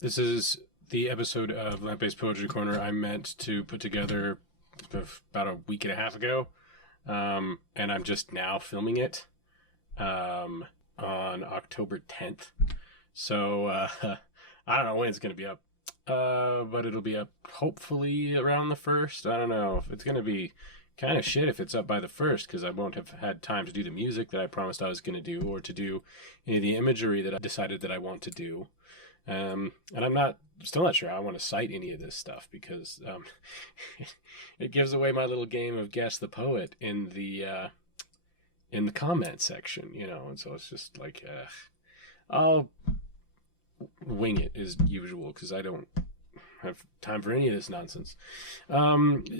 This is the episode of Lampe's Poetry Corner I meant to put together about a week and a half ago, and I'm just now filming it on October 10th. So I don't know when it's going to be up, but it'll be up hopefully around the 1st. I don't know if it's going to be kind of shit if it's up by the 1st, because I won't have had time to do the music that I promised I was going to do, or to do any of the imagery that I decided that I want to do. And I'm still not sure how I want to cite any of this stuff, because it gives away my little game of guess the poet in the comment section, and so it's just like, I'll wing it as usual, because I don't have time for any of this nonsense.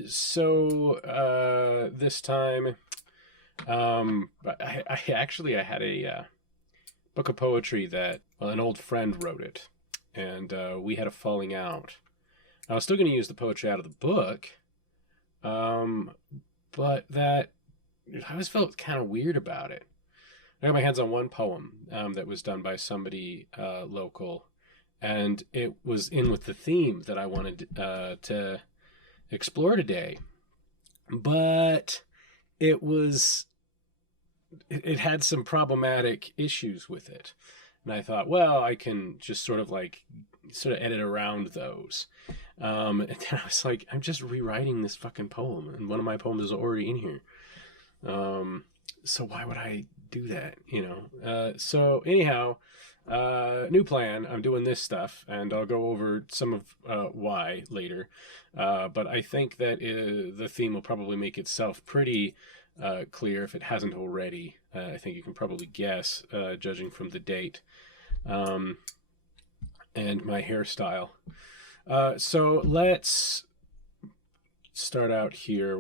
So this time, I had a book of poetry that, well, an old friend wrote it, and we had a falling out. I was still going to use the poetry out of the book, but that I always felt kind of weird about it. I got my hands on one poem that was done by somebody local, and it was in with the theme that I wanted to explore today. But it had some problematic issues with it. And I thought, well, I can just sort of edit around those. And then I was like, I'm just rewriting this fucking poem, and one of my poems is already in here. So why would I do that? So anyhow, new plan. I'm doing this stuff, and I'll go over some of why later. But I think that the theme will probably make itself pretty clear if it hasn't already. I think you can probably guess, judging from the date and my hairstyle. So let's start out here.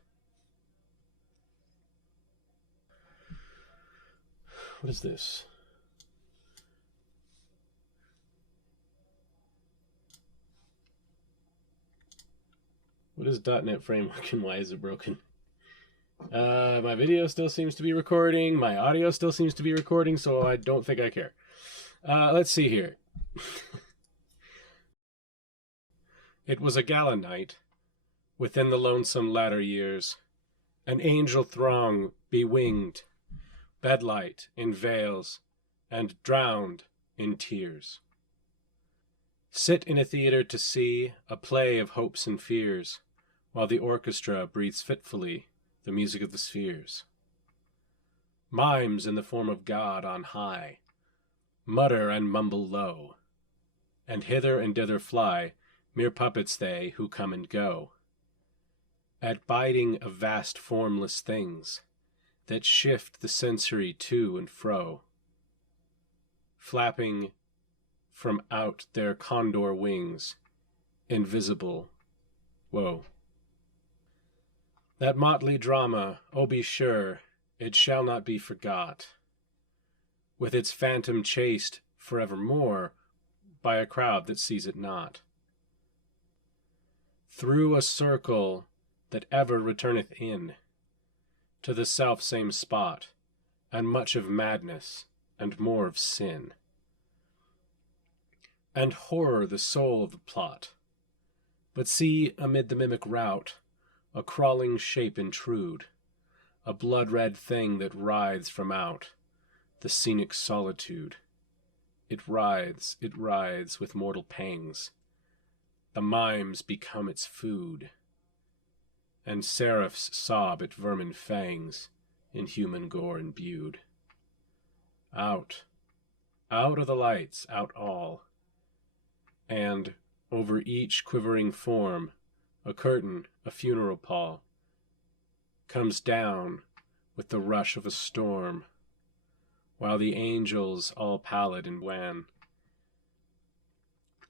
What is this? What is .NET Framework, and why is it broken? My video still seems to be recording. My audio still seems to be recording, so I don't think I care. Let's see here. It was a gala night within the lonesome latter years, an angel throng bewinged, bedlight in veils, and drowned in tears. Sit in a theater to see a play of hopes and fears, while the orchestra breathes fitfully the music of the spheres. Mimes in the form of God on high mutter and mumble low, and hither and thither fly mere puppets they who come and go, at biding of vast formless things that shift the sensory to and fro, flapping from out their condor wings, invisible woe. That motley drama, oh be sure, it shall not be forgot, with its phantom chased forevermore by a crowd that sees it not. Through a circle that ever returneth in, to the self-same spot, and much of madness, and more of sin. And horror the soul of the plot, but see amid the mimic rout a crawling shape intrude, a blood-red thing that writhes from out the scenic solitude. It writhes with mortal pangs. The mimes become its food, and seraphs sob at vermin fangs in human gore imbued. Out are the lights, out all, and over each quivering form a curtain, a funeral pall, comes down with the rush of a storm, while the angels, all pallid and wan,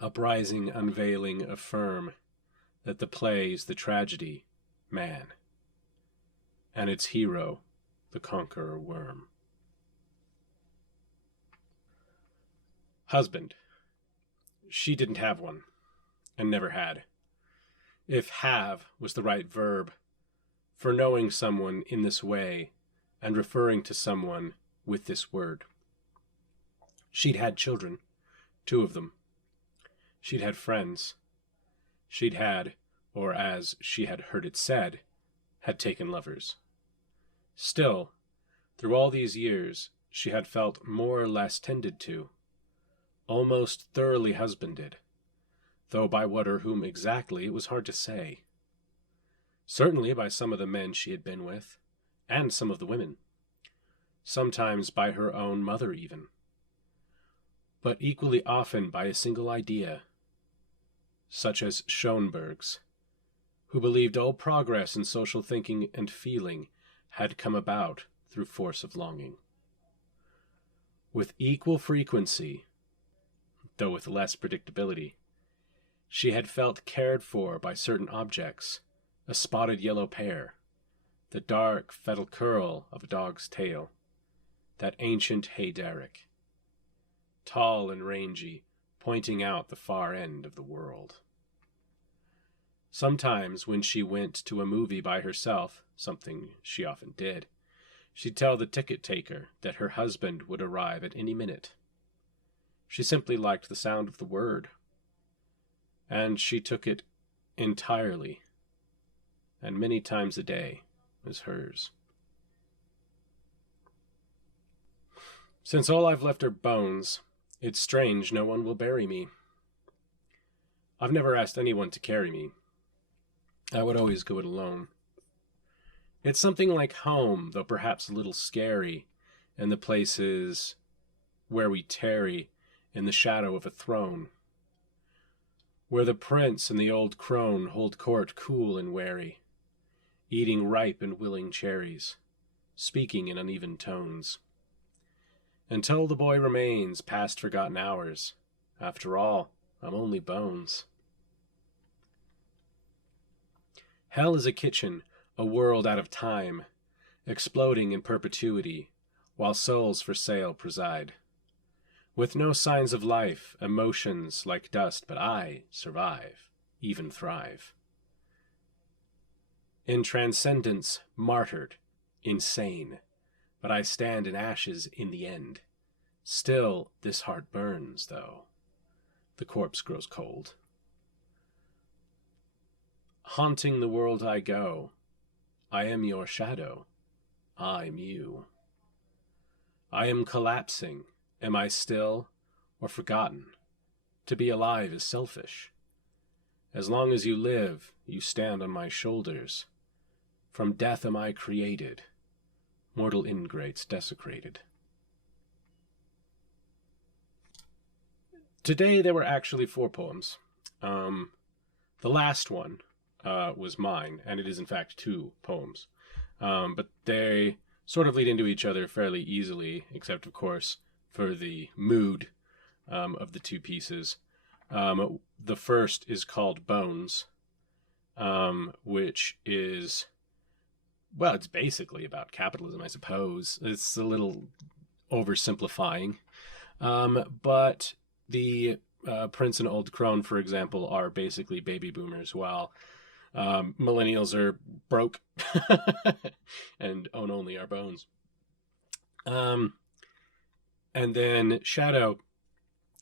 uprising, unveiling, affirm that the play's the tragedy, man, and its hero, the conqueror worm. Husband. She didn't have one, and never had. If have was the right verb, for knowing someone in this way, and referring to someone with this word. She'd had children, 2 of them. She'd had friends. She'd had, or as she had heard it said, had taken lovers. Still, through all these years, she had felt more or less tended to, almost thoroughly husbanded, though by what or whom exactly it was hard to say. Certainly by some of the men she had been with, and some of the women. Sometimes by her own mother even. But equally often by a single idea, such as Schoenberg's, who believed all progress in social thinking and feeling had come about through force of longing. With equal frequency, though with less predictability, she had felt cared for by certain objects, a spotted yellow pear, the dark fettle curl of a dog's tail, that ancient hay derrick, tall and rangy, pointing out the far end of the world. Sometimes when she went to a movie by herself, something she often did, she'd tell the ticket taker that her husband would arrive at any minute. She simply liked the sound of the word, and she took it entirely, and many times a day, as hers. Since all I've left are bones, it's strange no one will bury me. I've never asked anyone to carry me. I would always go it alone. It's something like home, though perhaps a little scary, in the places where we tarry in the shadow of a throne, where the prince and the old crone hold court cool and wary, eating ripe and willing cherries, speaking in uneven tones. Until the boy remains past forgotten hours. After all, I'm only bones. Hell is a kitchen, a world out of time, exploding in perpetuity, while souls for sale preside. With no signs of life, emotions like dust, but I survive, even thrive. In transcendence, martyred, insane, but I stand in ashes in the end. Still, this heart burns, though. The corpse grows cold. Haunting the world I go. I am your shadow. I'm you. I am collapsing. Am I still or forgotten? To be alive is selfish. As long as you live, you stand on my shoulders. From death am I created, mortal ingrates desecrated. Today there were actually 4 poems. The last one was mine, and it is in fact 2 poems. But they sort of lead into each other fairly easily, except of course for the mood of the 2 pieces. The first is called Bones, which is, well, it's basically about capitalism, I suppose. It's a little oversimplifying. But the Prince and Old Crone, for example, are basically baby boomers, while millennials are broke and own only our bones. And then Shadow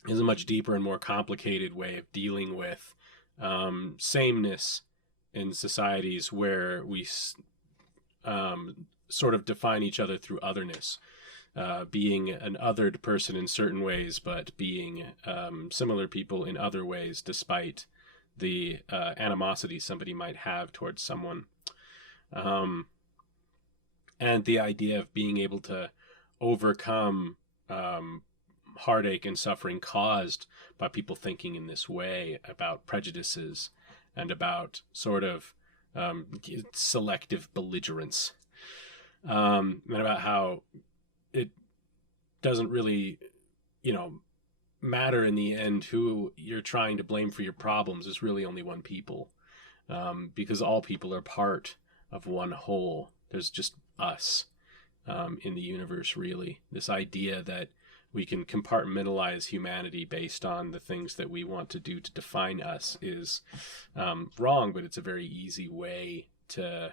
is a much deeper and more complicated way of dealing with sameness in societies where we sort of define each other through otherness. Being an othered person in certain ways, but being similar people in other ways, despite the animosity somebody might have towards someone. And the idea of being able to overcome heartache and suffering caused by people thinking in this way about prejudices and about sort of selective belligerence, and about how it doesn't really, matter in the end who you're trying to blame for your problems. Is really only one people, because all people are part of one whole. There's just us in the universe, really. This idea that we can compartmentalize humanity based on the things that we want to do to define us is wrong, but it's a very easy way to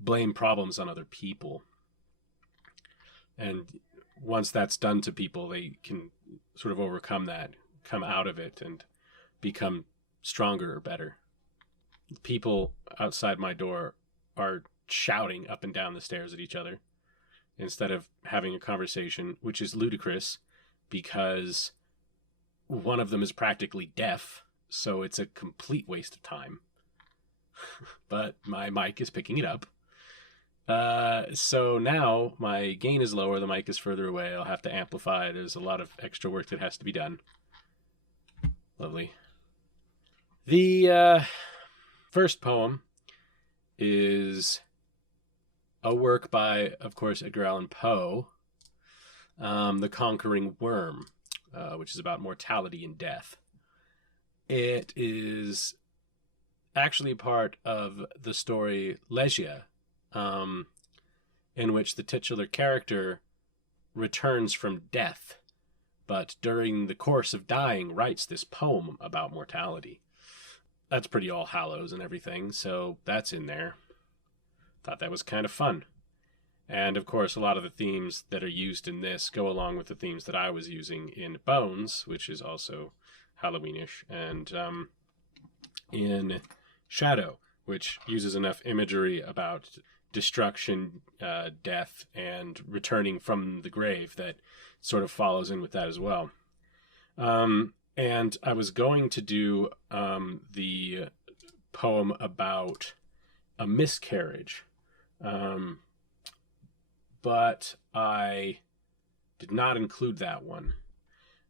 blame problems on other people. And once that's done to people, they can sort of overcome that, come out of it, and become stronger or better. People outside my door are shouting up and down the stairs at each other instead of having a conversation, which is ludicrous because one of them is practically deaf, so it's a complete waste of time. But my mic is picking it up. So now my gain is lower, the mic is further away, I'll have to amplify, there's a lot of extra work that has to be done. Lovely. The first poem is a work by, of course, Edgar Allan Poe, The Conquering Worm, which is about mortality and death. It is actually part of the story Ligeia, in which the titular character returns from death, but during the course of dying writes this poem about mortality. That's pretty All Hallows and everything, so that's in there. Thought that was kind of fun. And of course, a lot of the themes that are used in this go along with the themes that I was using in Bones, which is also Halloweenish, and in Shadow, which uses enough imagery about destruction, death, and returning from the grave that sort of follows in with that as well. And I was going to do the poem about a miscarriage, but I did not include that one.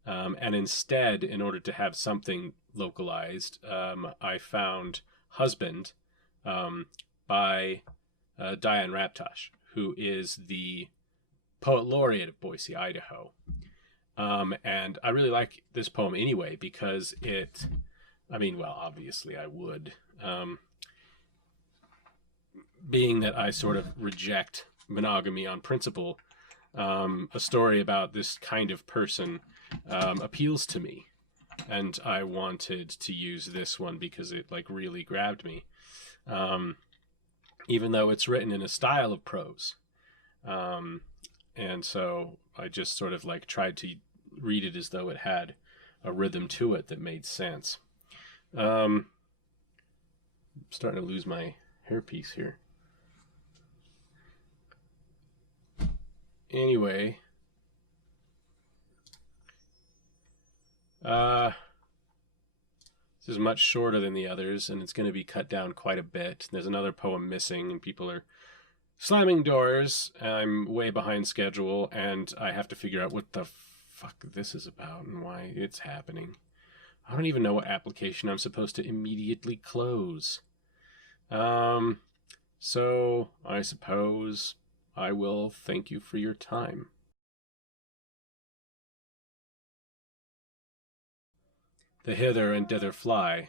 And instead, in order to have something localized, I found Husband by Diane Raptosh, who is the poet laureate of Boise, Idaho. And I really like this poem anyway because obviously I would. Being that I sort of reject monogamy on principle, a story about this kind of person appeals to me. And I wanted to use this one because it really grabbed me. Even though it's written in a style of prose. And so I just sort of tried to read it as though it had a rhythm to it that made sense. I'm starting to lose my hairpiece here. Anyway, this is much shorter than the others, and it's going to be cut down quite a bit. There's another poem missing, and people are slamming doors. I'm way behind schedule, and I have to figure out what the fuck this is about and why it's happening. I don't even know what application I'm supposed to immediately close. So I suppose I will thank you for your time. The hither and dither fly,